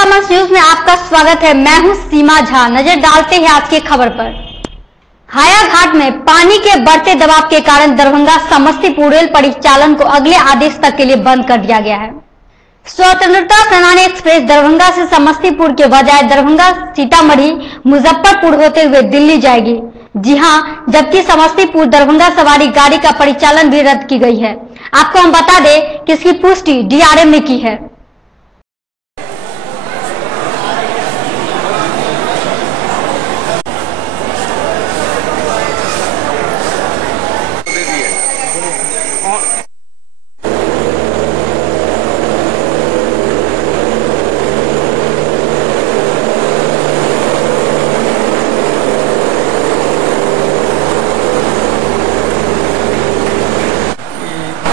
दरभंगा मंच न्यूज में आपका स्वागत है। मैं हूं सीमा झा। नजर डालते हैं आज की खबर पर। हायाघाट में पानी के बढ़ते दबाव के कारण दरभंगा समस्तीपुर रेल परिचालन को अगले आदेश तक के लिए बंद कर दिया गया है। स्वतंत्रता सेनानी एक्सप्रेस दरभंगा से समस्तीपुर के बजाय दरभंगा सीतामढ़ी मुजफ्फरपुर होते हुए दिल्ली जाएगी। जी हां, जबकि समस्तीपुर दरभंगा सवारी गाड़ी का परिचालन भी रद्द की गई है। आपको हम बता दें कि इसकी पुष्टि डीआरएम ने की है।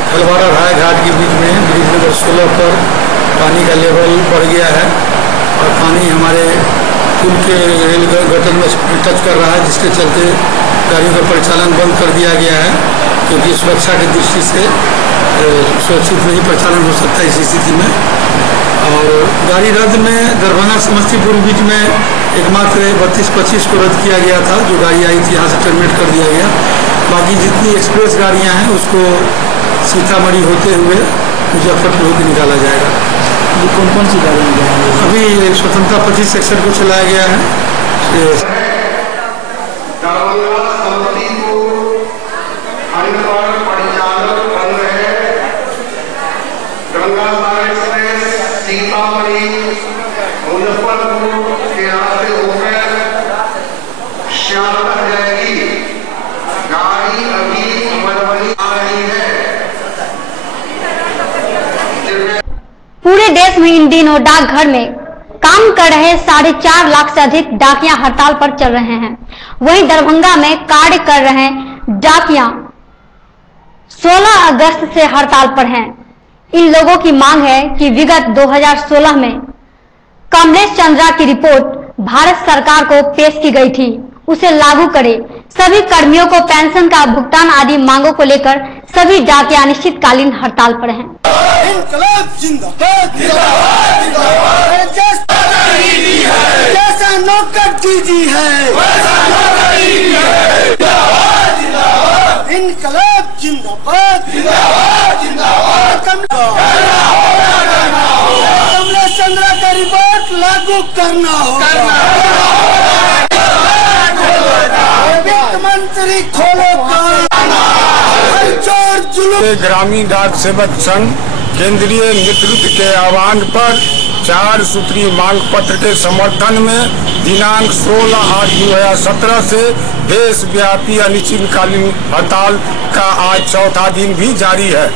हलवारा रायघाट के बीच में ब्रिज नंबर 16 पर पानी का लेवल बढ़ गया है और पानी हमारे पुल के रेल गटर में टच कर रहा है, जिसके चलते गाड़ियों का परिचालन बंद कर दिया गया है, क्योंकि सुरक्षा की दृष्टि से सुरक्षित नहीं परिचालन हो सकता इस स्थिति में। और गाड़ी रद्द में दरभंगा समस्तीपुर बीच में एकमात्र 32-25 को रद्द किया गया था, जो गाड़ी आई थी यहाँ से टर्मिनेट कर दिया गया। बाकी जितनी एक्सप्रेस गाड़ियाँ हैं उसको सीतामढ़ी होते हुए मुजफ्फरपुर होकर निकाला जाएगा। ये कौन कौन सी गाड़ियाँ जाएंगी? अभी स्वतंत्रता 25 सेक्शन को चलाया गया है। पूरे देश में इन दिनों डाकघर में काम कर रहे 4.5 लाख से अधिक डाकिया हड़ताल पर चल रहे हैं। वहीं दरभंगा में कार्य कर रहे डाकिया 16 अगस्त से हड़ताल पर हैं। इन लोगों की मांग है कि विगत 2016 में कमलेश चंद्रा की रिपोर्ट भारत सरकार को पेश की गई थी, उसे लागू करे। सभी कर्मियों को पेंशन का भुगतान आदि मांगों को लेकर सभी डाकिया अनिश्चितकालीन हड़ताल पर हैं। इनकलाब जिंदाबाद, जिंदाबाद, जिंदाबाद। जैसा नौकर दीदी है, वैसा नौकर दीदी है। जिंदाबाद, जिंदाबाद। इनकलाब जिंदाबाद, जिंदाबाद, जिंदाबाद। कमलेश चंद्रा का रिपोर्ट लागू करना होगा। वित्त मंत्री खोलो ग्रामीण डाक सेवक संघ केंद्रीय नेतृत्व के आह्वान पर 4 सूत्रीय मांग पत्र के समर्थन में दिनांक 16/8/2017 से देशव्यापी अनिश्चितकालीन हड़ताल का आज चौथा दिन भी जारी है।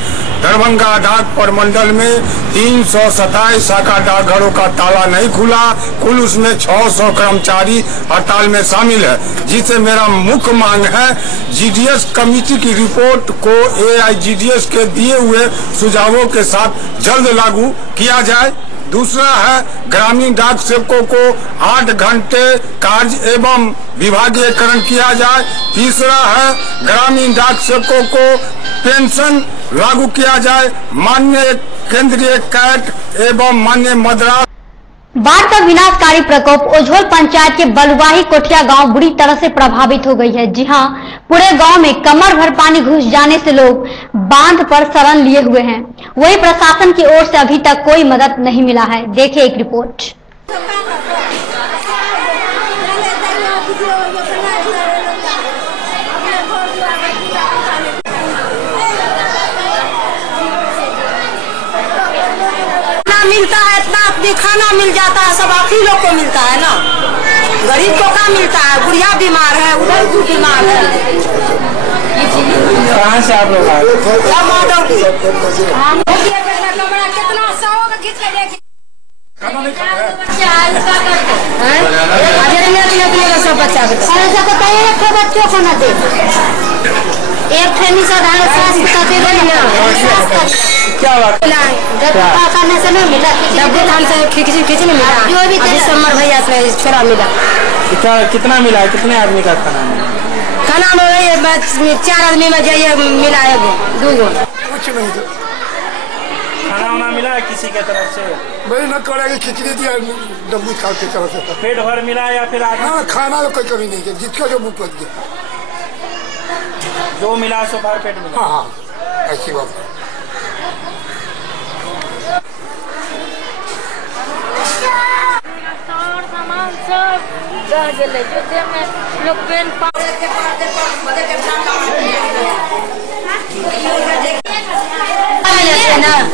दरभंगा डाक प्रमंडल में 327 शाखा डाकघरों का ताला नहीं खुला। कुल उसमें 600 कर्मचारी हड़ताल में शामिल है, जिससे मेरा मुख्य मांग है जीडीएस कमेटी की रिपोर्ट को एआईजीडीएस के दिए हुए सुझावों के साथ जल्द लागू किया जाए। दूसरा है ग्रामीण डाक सेवकों को 8 घंटे कार्य एवं विभागीयकरण किया जाए। तीसरा है ग्रामीण डाक सेवकों को पेंशन लागू किया जाए। माननीय केंद्रीय कैट एवं माननीय मद्रास बाढ़ का विनाशकारी प्रकोप ओझोल पंचायत के बलुवाही कोठिया गांव बुरी तरह से प्रभावित हो गई है। जी हां, पूरे गांव में कमर भर पानी घुस जाने से लोग बांध पर शरण लिए हुए हैं। वहीं प्रशासन की ओर से अभी तक कोई मदद नहीं मिला है। देखिए एक रिपोर्ट। मिलता है इतना, अपनी खाना मिल जाता है, सब आप ही लोग को मिलता है ना। गरीब को क्या मिलता है? बुढ़िया बीमार है, उधर भी बीमार है। कहाँ से आप लोग आए? कितना 100 का खींच के देखिए। सब बच्चा बताइए, एक बच्चों को न दे, एक फैमिली क्या बात खाने से नहीं मिला, डब्बे धान से खिचड़ी मिला, जो भी दिसंबर भैया से छोरा मिला। कितना मिला है? कितने आदमी का खाना मिला? खाना में 4 आदमी में जाइए मिला है, 2 गो। कुछ नहीं, खाना वाना मिला है किसी के तरफ से? मेरी न करेगी खिचड़ी दिया डब्बू खा के चला सकता। पेट भर मिला या फिर आधा? हाँ, खाना तो कोई कमी नहीं है, जिसका जो भूख लग गया जो मिला सो भर पेट मिला। हाँ हाँ, ऐसी बात है। सामान सब रह गए जो में लोग पेन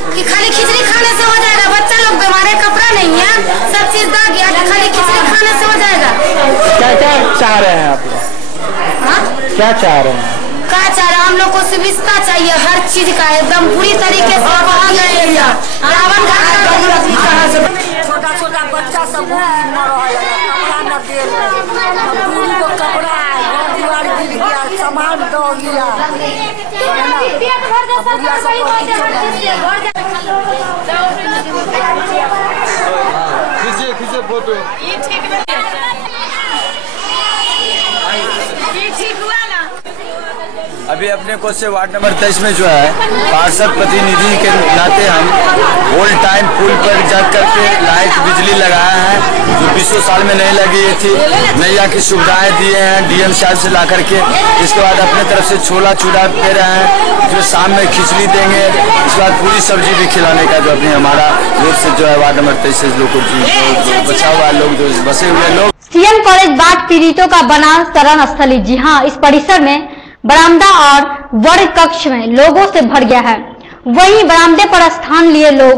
कि खाली खिचड़ी खाने से हो जाएगा, बच्चा लोग बीमार है, कपड़ा नहीं है, सब चीज दा गया, खाली खिचड़ी खाने से हो जाएगा। क्या क्या चाह रहे हैं आप लोग? हाँ, क्या चाह रहे हैं? क्या चाह रहे हैं? हम लोग को सुविधा चाहिए हर चीज का, एकदम पूरी तरीके से वहाँ गए रावण छोटा छोटा बच्चा सब कपड़ा न दे, पूरी को कपड़ा घर गिर गया, सामान दो गया। खींचे फोटो। अभी अपने को से वार्ड नंबर 23 में जो है पार्षद प्रतिनिधि के नाते हम होल टाइम पुल पर जा करके लाइट बिजली लगाया है, जो 20 साल में नहीं लगी थी। नैया की सुविधाएं दिए हैं डीएम साहब से ला करके। इसके बाद अपने तरफ से छोला चूड़ा दे रहे हैं, जो शाम में खिचड़ी देंगे। इसके बाद पूरी सब्जी भी खिलाने का जो अभी हमारा रोड से जो है वार्ड नंबर 23 से लोग बचा हुआ लोग जो बसे हुए लोग। सीएम कॉलेज बाढ़ पीड़ितों का बना शरण स्थली। जी हां, इस परिसर में बरामदा और वर्ग कक्ष में लोगों से भर गया है। वहीं बरामदे पर स्थान लिए लोग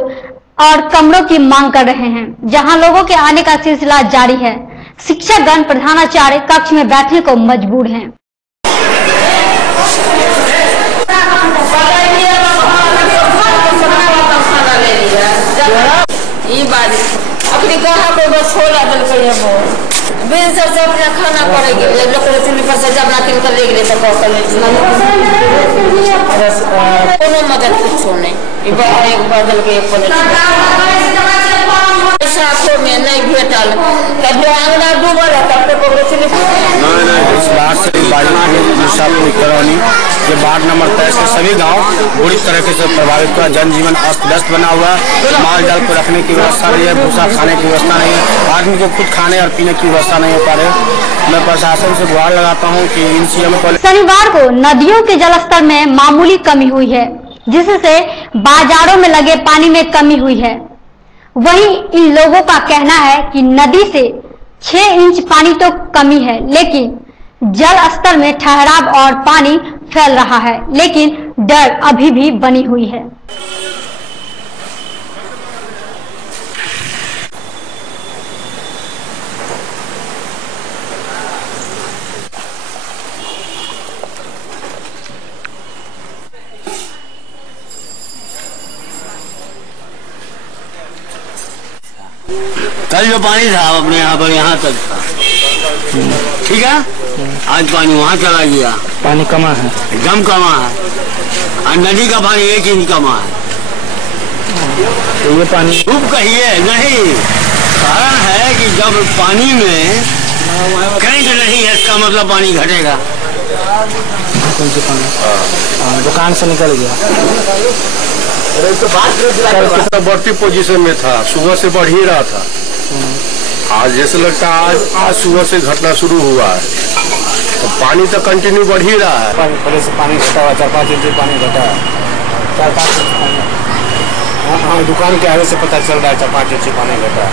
और कमरों की मांग कर रहे हैं, जहां लोगों के आने का सिलसिला जारी है। शिक्षकगण प्रधानाचार्य कक्ष में बैठने को मजबूर हैं। अपनी गाँव को बस छोड़ा बेन सब अपना खाना पड़ेगी, चूल्ही पर से जब रात कर ले गए तो कोनो मदद कुछ नहीं, एक बदल के एक साथों में नहीं भेटल, तब जो आंगना डूबल है तब तक कॉलोनी के वार्ड नंबर 23 के सभी गांव बुरी तरीके से प्रभावित हुआ। जनजीवन अस्त व्यस्त बना हुआ, माल जाल को रखने की व्यवस्था नहीं है, भूसा खाने की व्यवस्था नहीं है, आदमी को खुद खाने और पीने की व्यवस्था नहीं हो पा रही। मैं प्रशासन से गुहार लगाता हूँ कि इन सीएम कॉलेज। शनिवार को नदियों के जलस्तर में मामूली कमी हुई है, जिससे बाजारों में लगे पानी में कमी हुई है। वहीं इन लोगों का कहना है कि नदी से 6 इंच पानी तो कमी है, लेकिन जल स्तर में ठहराव और पानी फैल रहा है, लेकिन डर अभी भी बनी हुई है। कल जो पानी था अपने यहाँ पर यहाँ तक था, ठीक है। आज पानी वहाँ चला गया, पानी कमा है, एकदम कमा है, और नदी का पानी 1 इंच कमा है। तो ये पानी खूब कहिए नहीं, कारण है कि जब पानी में करंट नहीं है, इसका मतलब पानी घटेगा। कौन सी पानी? दुकान से निकल गया। कल कितना बढ़ती पोजीशन में था, सुबह से बढ़ ही रहा था। आज जैसे लगता है आज सुबह से घटना शुरू हुआ है, तो पानी तो कंटिन्यू बढ़ ही रहा है। पहले से पानी घटा हुआ, 4-5 इंच पानी घटा है, 4-5 इंच पानी। हाँ, दुकान के आगे से पता चल रहा है 4-5 इंच पानी घटा है।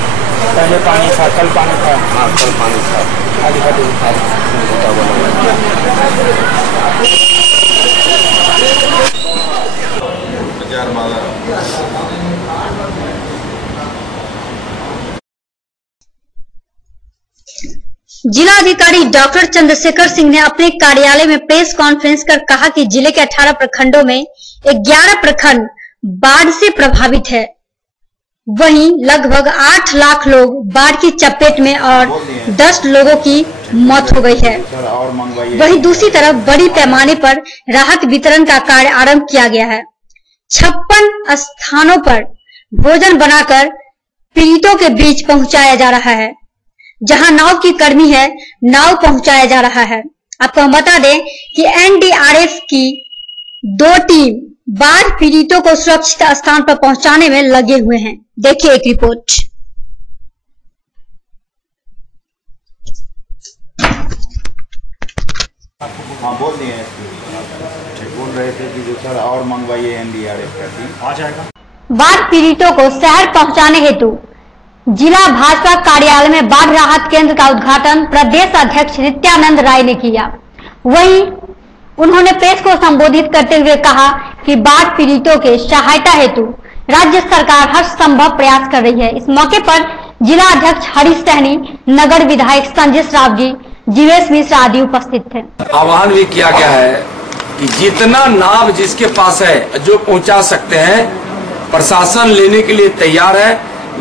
पहले पानी था, कल पानी था। हाँ, कल पानी था। जिलाधिकारी डॉक्टर चंद्रशेखर सिंह ने अपने कार्यालय में प्रेस कॉन्फ्रेंस कर कहा कि जिले के 18 प्रखंडों में 11 प्रखंड बाढ़ से प्रभावित है। वहीं लगभग 8 लाख लोग बाढ़ की चपेट में और 10 लोगों की मौत हो गई है। वहीं दूसरी तरफ बड़ी पैमाने पर राहत वितरण का कार्य आरंभ किया गया है। 56 स्थानों पर भोजन बनाकर पीड़ितों के बीच पहुंचाया जा रहा है। जहां नाव की कमी है, नाव पहुंचाया जा रहा है। आपको हम बता दें कि एनडीआरएफ की दो टीम बाढ़ पीड़ितों को सुरक्षित स्थान पर पहुंचाने में लगे हुए हैं। देखिए एक रिपोर्ट। हाँ बोल दिए, बोल रहे थे कि जो सर और मंगवाइए एनडीआरएफ का टीम आ जाएगा। बाढ़ पीड़ितों को शहर पहुंचाने हेतु जिला भाजपा कार्यालय में बाढ़ राहत केंद्र का उद्घाटन प्रदेश अध्यक्ष नित्यानंद राय ने किया। वहीं उन्होंने प्रेस को संबोधित करते हुए कहा कि बाढ़ पीड़ितों के सहायता हेतु राज्य सरकार हर संभव प्रयास कर रही है। इस मौके पर जिला अध्यक्ष हरीश सहनी, नगर विधायक संजय श्रावजी, जीवेश मिश्रा आदि उपस्थित थे। आह्वान भी किया गया है कि जितना नाव जिसके पास है जो पहुंचा सकते हैं, प्रशासन लेने के लिए तैयार है।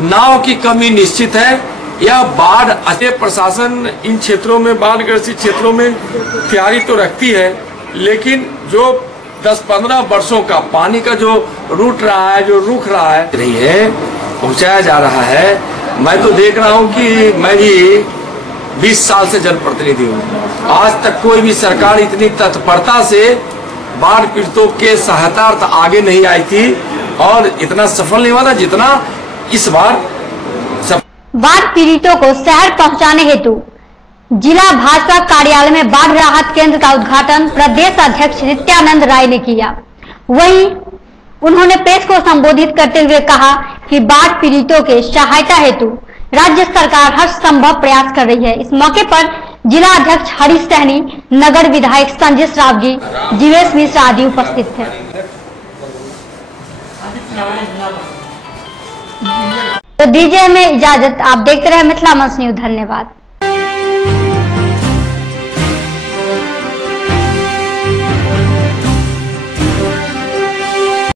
नाव की कमी निश्चित है। यह बाढ़ अच्छे प्रशासन इन क्षेत्रों में, बाढ़ग्रसित क्षेत्रों में तैयारी तो रखती है, लेकिन जो 10-15 वर्षों का पानी का जो रूट रहा है, जो रुक रहा है, नहीं है, पहुंचाया जा रहा है। मैं तो देख रहा हूं कि मैं भी 20 साल से जनप्रतिनिधि हूँ। आज तक कोई भी सरकार इतनी तत्परता से बाढ़ पीड़ितों के सहायतार्थ आगे नहीं आई थी और इतना सफल नहीं हुआ था जितना इस बार। बाढ़ पीड़ितों को शहर पहुंचाने हेतु जिला भाजपा कार्यालय में बाढ़ राहत केंद्र का उद्घाटन प्रदेश अध्यक्ष नित्यानंद राय ने किया। वहीं उन्होंने प्रेस को संबोधित करते हुए कहा कि बाढ़ पीड़ितों के सहायता हेतु राज्य सरकार हर संभव प्रयास कर रही है। इस मौके पर जिला अध्यक्ष हरीश सहनी, नगर विधायक संजय श्रावजी, जीवेश मिश्रा आदि उपस्थित थे। तो दीजिए हमें इजाजत। आप देखते रहे मिथिला मंच न्यूज। धन्यवाद।